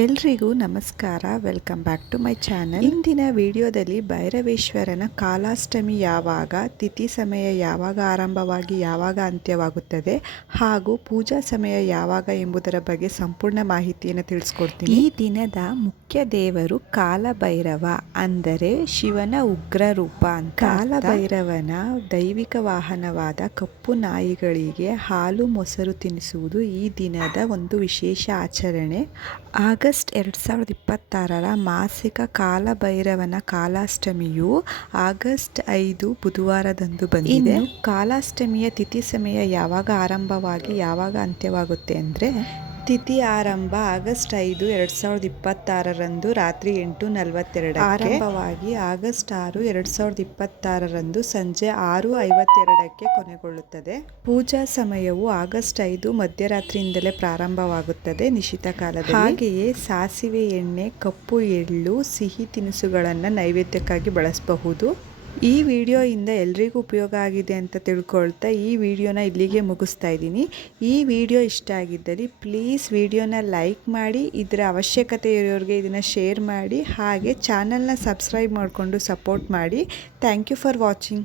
ಎಲ್ರಿಗೂ ನಮಸ್ಕಾರ. Welcome back to my channel. ಇಂದಿನ ವಿಡಿಯೋದಲ್ಲಿ ಭೈರವೇಶ್ವರನ ಕಾಲಾಷ್ಟಮಿ ಯಾವಾಗ, ತಿಥಿ ಸಮಯ ಯಾವಾಗ ಆರಂಭವಾಗಿ ಯಾವಾಗ ಅಂತ್ಯವಾಗುತ್ತದೆ ಹಾಗೂ ಪೂಜಾ ಸಮಯ ಯಾವಾಗ ಎಂಬುದರ ಬಗ್ಗೆ ಸಂಪೂರ್ಣ ಮಾಹಿತಿಯನ್ನು ತಿಳಿಸ್ಕೊಡ್ತೀನಿ. ಈ ದಿನದ ಮುಖ್ಯ ದೇವರು ಕಾಲಭೈರವ, ಅಂದರೆ ಶಿವನ ಉಗ್ರ ರೂಪ ಅಂತ. ಕಾಲಭೈರವನ ದೈವಿಕ ವಾಹನವಾದ ಕಪ್ಪು ನಾಯಿಗಳಿಗೆ ಹಾಲು ಮೊಸರು ತಿನ್ನಿಸುವುದು ಈ ದಿನದ ಒಂದು ವಿಶೇಷ ಆಚರಣೆ. ಆಗಸ್ಟ್ 2026 ಮಾಸಿಕ ಕಾಲಭೈರವನ ಕಾಲಾಷ್ಟಮಿಯು ಆಗಸ್ಟ್ 5 ಬುಧವಾರದಂದು ಬಂದಿದೆ. ಕಾಲಾಷ್ಟಮಿಯ ತಿಥಿ ಸಮಯ ಯಾವಾಗ ಆರಂಭವಾಗಿ ಯಾವಾಗ ಅಂತ್ಯವಾಗುತ್ತೆ ಅಂದರೆ, ತಿಥಿ ಆರಂಭ ಆಗಸ್ಟ್ 5, 2026 ರಾತ್ರಿ 8:42 ಆರಂಭವಾಗಿ ಆಗಸ್ಟ್ 6, 2026 ಸಂಜೆ 6:52 ಕೊನೆಗೊಳ್ಳುತ್ತದೆ. ಪೂಜಾ ಸಮಯವು ಆಗಸ್ಟ್ 5 ಮಧ್ಯರಾತ್ರಿಯಿಂದಲೇ ಪ್ರಾರಂಭವಾಗುತ್ತದೆ ನಿಶಿತ ಕಾಲದಲ್ಲಿ. ಹಾಗೆಯೇ ಸಾಸಿವೆ ಎಣ್ಣೆ, ಕಪ್ಪು ಎಳ್ಳು, ಸಿಹಿ ತಿನಿಸುಗಳನ್ನು ನೈವೇದ್ಯಕ್ಕಾಗಿ ಬಳಸಬಹುದು. ಈ ವಿಡಿಯೋಯಿಂದ ಎಲ್ರಿಗೂ ಉಪಯೋಗ ಆಗಿದೆ ಅಂತ ತಿಳ್ಕೊಳ್ತಾ ಈ ವಿಡಿಯೋನ ಇಲ್ಲಿಗೆ ಮುಗಿಸ್ತಾ ಇದ್ದೀನಿ. ಈ ವಿಡಿಯೋ ಇಷ್ಟ ಆಗಿದ್ದಲ್ಲಿ ಪ್ಲೀಸ್ ವಿಡಿಯೋನ ಲೈಕ್ ಮಾಡಿ, ಇದರ ಅವಶ್ಯಕತೆ ಇರೋರಿಗೆ ಇದನ್ನು ಶೇರ್ ಮಾಡಿ, ಹಾಗೆ ಚಾನಲ್ನ ಸಬ್ಸ್ಕ್ರೈಬ್ ಮಾಡಿಕೊಂಡು ಸಪೋರ್ಟ್ ಮಾಡಿ. Thank you for watching.